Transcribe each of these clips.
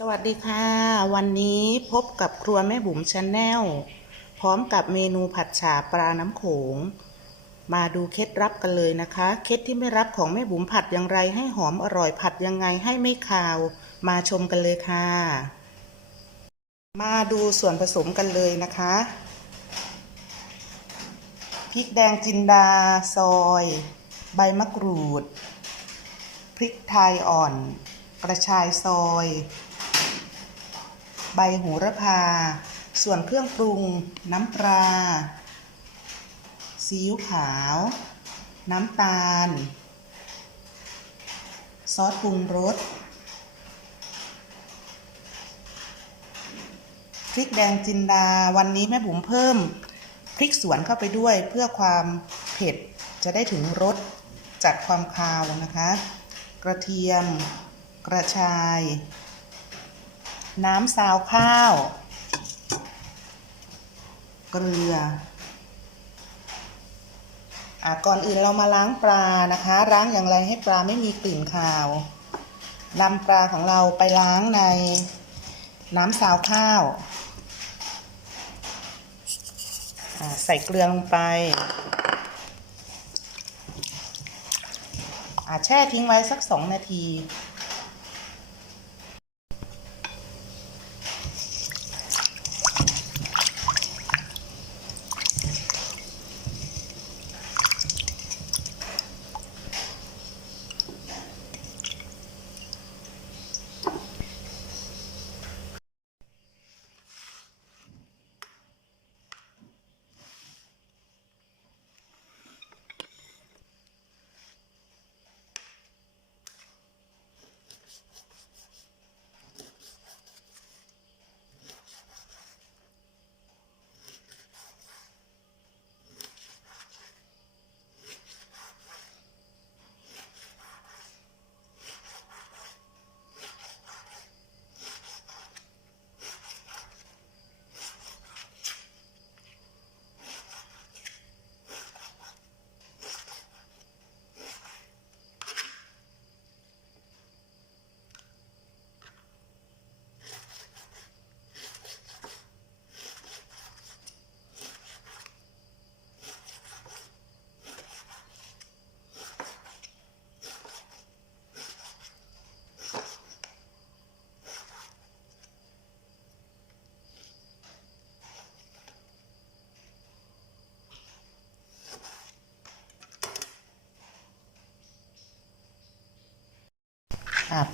สวัสดีค่ะ วันนี้พบกับครัวแม่บุ๋มชาแนลพร้อมกับเมนูผัดฉ่าปลาน้ำโขง มาดูเคล็ดลับกันเลยนะคะ เคล็ดที่ไม่รับของแม่บุ๋มผัดอย่างไรให้หอมอร่อยผัดยังไงให้ไม่คาว มาชมกันเลยค่ะ มาดูส่วนผสมกันเลยนะคะพริกแดงจินดาซอย ใบมะกรูด พริกไทยอ่อน กระชายซอย ใบโหระพา ส่วนเครื่องปรุง น้ำปลาซีอิ๊วขาว น้ำตาล ซอสปรุงรส พริกแดงจินดา วันนี้แม่บุ๋มเพิ่ม พริกสวนเข้าไปด้วยเพื่อความเผ็ดจะได้ถึงรสจัดความคาวนะคะ กระเทียม กระชาย น้ำซาวข้าว เกลืออะก่อนอื่นเรามาล้างปลานะคะ ล้างอย่างไรให้ปลาไม่มีกลิ่นคาวนำปลาของเราไปล้างในน้ำซาวข้าว ใส่เกลือลงไปแช่ทิ้งไว้สักสองนาที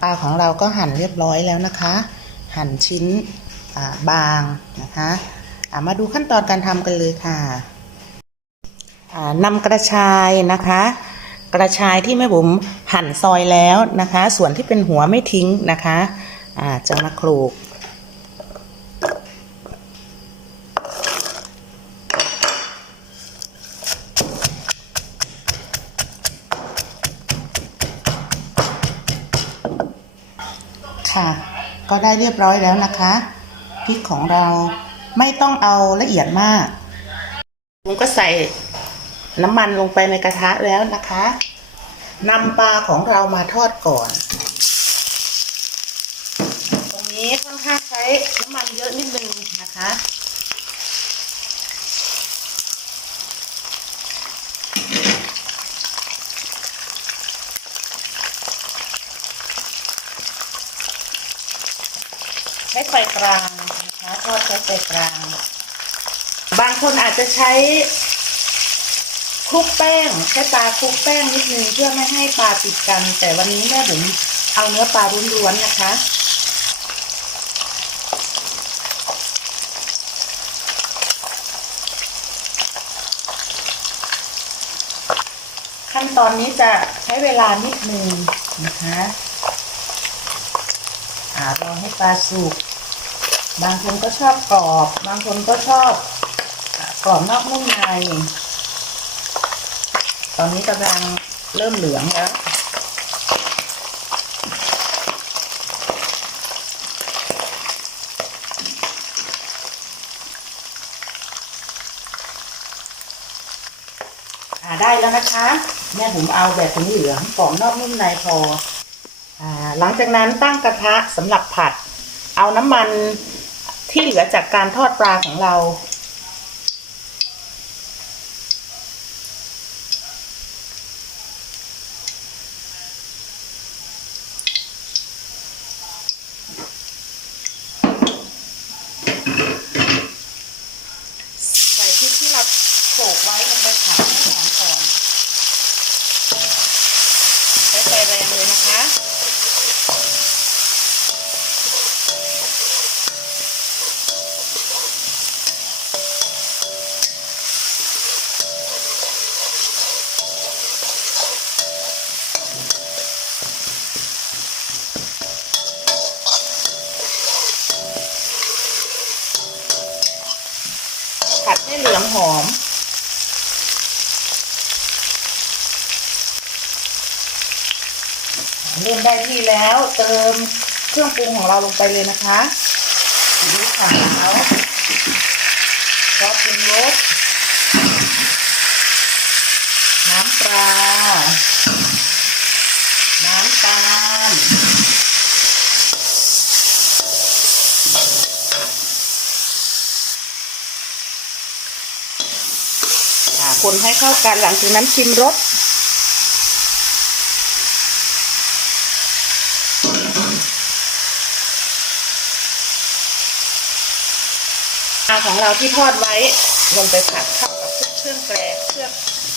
ปลาของเราก็หั่นเรียบร้อยแล้วนะคะ หั่นชิ้นบางนะคะามาดูขั้นตอนการทำกันเลยค่ะนำกระชายนะคะ กระชายที่แม่บุ๋มหั่นซอยแล้วนะคะ ส่วนที่เป็นหัวไม่ทิ้งนะคะจะมาโขลก ค่ะ ก็ได้เรียบร้อยแล้วนะคะพริกของเราไม่ต้องเอาละเอียดมากผมก็ใส่น้ำมันลงไปในกระทะแล้วนะคะนำปลาของเรามาทอดก่อน ตรงนี้ค่อนข้างใช้น้ำมันเยอะนิดนึงนะคะ ไฟกลางนะคะทอดใช้ไฟกลาง บางคนอาจจะใช้คลุกแป้งใช้ปลาคลุกแป้งนิดนึงเพื่อไม่ให้ปลาติดกัน แต่วันนี้แม่บุ๋มเอาเนื้อปลาล้วนๆนะคะ ขั้นตอนนี้จะใช้เวลานิดนึงนะคะอ่ารอให้ปลาสุก บางคนก็ชอบกรอบ บางคนก็ชอบกรอบนอกนุ่มใน ตอนนี้กำลังเริ่มเหลืองแล้วอ่าได้แล้วนะคะ แม่ผมเอาแบบเหลืองกรอบนอกนุ่มในพออหลังจากนั้นตั้งกระทะสำหรับผัด เอาน้ำมัน ที่เหลือจากการทอดปลาของเรา ใส่พริกที่เราโขลกไว้ลงไปผัดให้หอมก่อนใช้ไฟแรงเลยนะคะ ผัด ให้เหลืองหอม เริ่มได้ที่แล้วเติมเครื่องปรุงของเราลงไปเลยนะคะซีอิ๊วขาวซอสปรุงรสน้ำปลา น้ำตาล อ่า คนให้เข้ากันหลังจากนั้นชิมรสปลาของเราที่ทอดไว้ลงไปผัดเข้ากับเครื่องแกงเครื่อง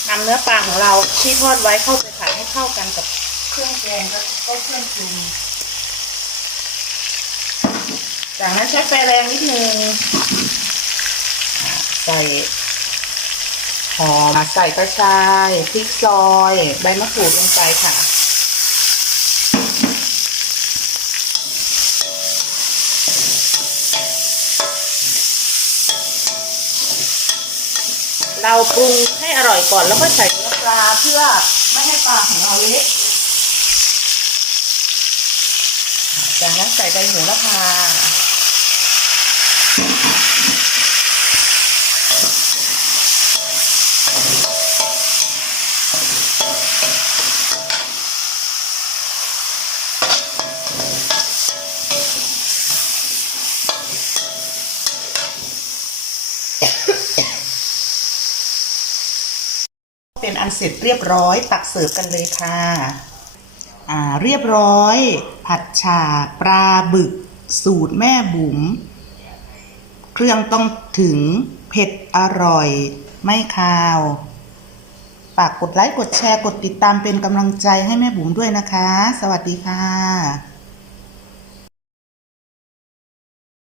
นำเนื้อปลาของเราที่ทอดไว้เข้าไปผัดให้เข้ากันกับเครื่องแกงแล้วก็เครื่องปรุงจากนั้นใช้ไฟแรงนิดนึงอ่าใส่ หอมใส่กระชายพริกซอย ใบมะกรูดลงไปค่ะ เราปรุงให้อร่อยก่อนแล้วก็ใส่เนื้อปลาเพื่อไม่ให้ปลาของเราเละจากนั้นใส่ใบโหูระพา เป็นอันเสร็จเรียบร้อยตักเสิร์ฟกันเลยค่ะอ่าเรียบร้อย ผัดฉ่าปลาบึก สูตรแม่บุ๋มเครื่องต้องถึงเผ็ดอร่อย ไม่คาวฝากกดไลค์กดแชร์กดติดตามเป็นกำลังใจให้แม่บุ๋มด้วยนะคะ สวัสดีค่ะ